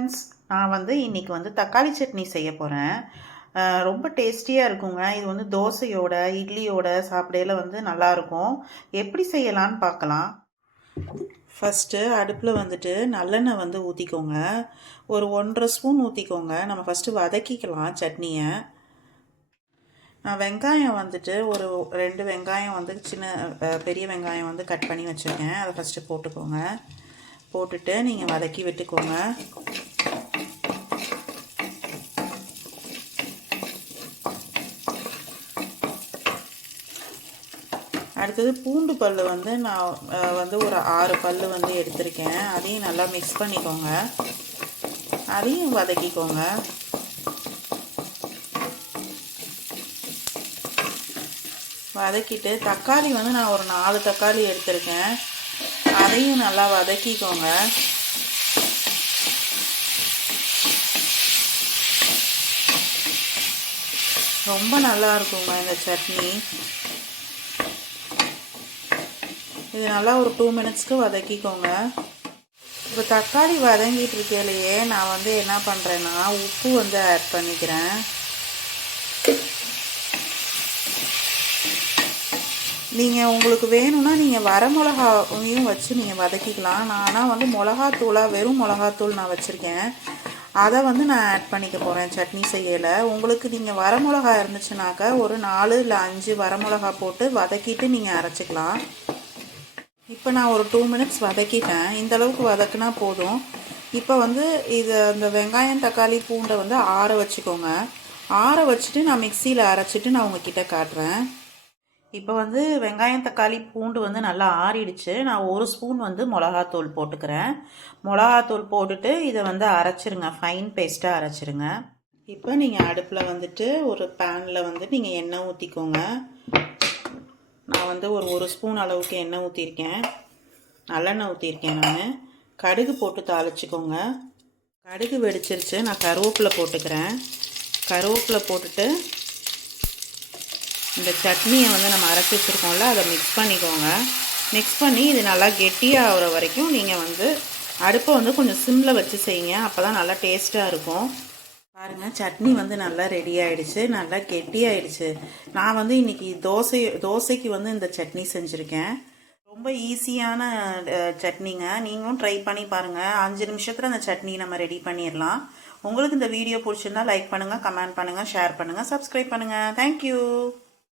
Friends, நான் இன்னைக்கு தக்காளி சட்னி செய்ய போகிறேன். ரொம்ப டேஸ்டியாக இருக்குங்க. இது தோசையோட இட்லியோட சாப்பிடையில நல்லாயிருக்கும். எப்படி செய்யலான்னு பார்க்கலாம். ஃபஸ்ட்டு அடுப்பில் நல்லெண்ணெய் ஊற்றிக்கோங்க. ஒரு 1.5 ஸ்பூன் ஊற்றிக்கோங்க. நம்ம ஃபஸ்ட்டு வதக்கிக்கலாம் சட்னியை. நான் வெங்காயம் ஒரு 2 வெங்காயம் சின்ன பெரிய வெங்காயம் கட் பண்ணி வச்சுருக்கேன். அதை ஃபஸ்ட்டு போட்டுக்கோங்க. போட்டுட்டு நீங்கள் வதக்கி விட்டுக்கோங்க. அடுத்தது பூண்டு பல் நான் ஒரு 6 பல் எடுத்திருக்கேன். அதையும் நல்லா மிக்ஸ் பண்ணிக்கோங்க. அதையும் வதக்கிக்கோங்க. வதக்கிட்டு தக்காளி நான் ஒரு 4 தக்காளி எடுத்திருக்கேன். அதையும் நல்லா வதக்கிக்கோங்க. ரொம்ப நல்லா இருக்குங்க இந்த சட்னி. இது நல்லா ஒரு 2 மினிட்ஸ்க்கு வதக்கிக்கோங்க. இப்போ தக்காளி வதங்கிட்டு இருக்கையிலேயே நான் என்ன பண்ணுறேன்னா உப்பு ஆட் பண்ணிக்கிறேன். நீங்கள் உங்களுக்கு வேணும்னா நீங்கள் வரமிளகாவையும் வச்சு நீங்கள் வதக்கிக்கலாம். நான் ஆனால் மிளகாத்தூளாக வெறும் மிளகாத்தூள் நான் வச்சுருக்கேன். அதை நான் ஆட் பண்ணிக்க போகிறேன் சட்னி செய்யலை. உங்களுக்கு நீங்கள் வரமிளகா இருந்துச்சுனாக்கா ஒரு 4 இல்லை 5 வரமிளகா போட்டு வதக்கிட்டு நீங்கள் அரைச்சிக்கலாம். இப்போ நான் ஒரு 2 மினிட்ஸ் வதக்கிட்டேன். இந்தளவுக்கு வதக்குனா போதும். இப்போ இது அந்த வெங்காயம் தக்காளி பூண்டை ஆற வச்சுக்கோங்க. ஆற வச்சுட்டு நான் மிக்சியில் அரைச்சிட்டு நான் உங்ககிட்ட காட்டுறேன். இப்போ வெங்காயம் தக்காளி பூண்டு நல்லா ஆறிடுச்சு. நான் 1 ஸ்பூன் மிளகாத்தூள் போட்டுக்கிறேன். மிளகாத்தூள் போட்டுட்டு இதை அரைச்சிருங்க. ஃபைன் பேஸ்ட்டாக அரைச்சிருங்க. இப்போ நீங்கள் அடுப்பில் ஒரு பேனில் நீங்கள் எண்ணெய் ஊற்றிக்கோங்க. நான் ஒரு 1 ஸ்பூன் அளவுக்கு எண்ணெய் ஊற்றிருக்கேன். நல்லெண்ணெய் ஊற்றிருக்கேன். நான் கடுகு போட்டு தாளிச்சிக்கோங்க. கடுகு வெடிச்சிருச்சு. நான் கருவேப்பிலை போட்டுக்கிறேன். கருவேப்பிலை போட்டுட்டு இந்த சட்னியை நம்ம அரைச்சி வச்சுருக்கோம்ல அதை மிக்ஸ் பண்ணிக்கோங்க. மிக்ஸ் பண்ணி இது நல்லா கெட்டியாக ஆகிற வரைக்கும் நீங்கள் அடுப்பை கொஞ்சம் சிம்மில் வச்சு செய்யுங்க. அப்போ தான் நல்லா டேஸ்ட்டாக இருக்கும். பாருங்கள், சட்னி நல்லா ரெடி ஆகிடுச்சு. நல்லா கெட்டியாகிடுச்சு. நான் இன்றைக்கி தோசைக்கு இந்த சட்னி செஞ்சுருக்கேன். ரொம்ப ஈஸியான சட்னிங்க. நீங்களும் ட்ரை பண்ணி பாருங்கள். 5 நிமிஷத்தில் அந்த சட்னி நம்ம ரெடி பண்ணிடலாம். உங்களுக்கு இந்த வீடியோ பிடிச்சிருந்தா லைக் பண்ணுங்கள், கமெண்ட் பண்ணுங்கள், ஷேர் பண்ணுங்கள், சப்ஸ்கிரைப் பண்ணுங்கள். தேங்க்யூ.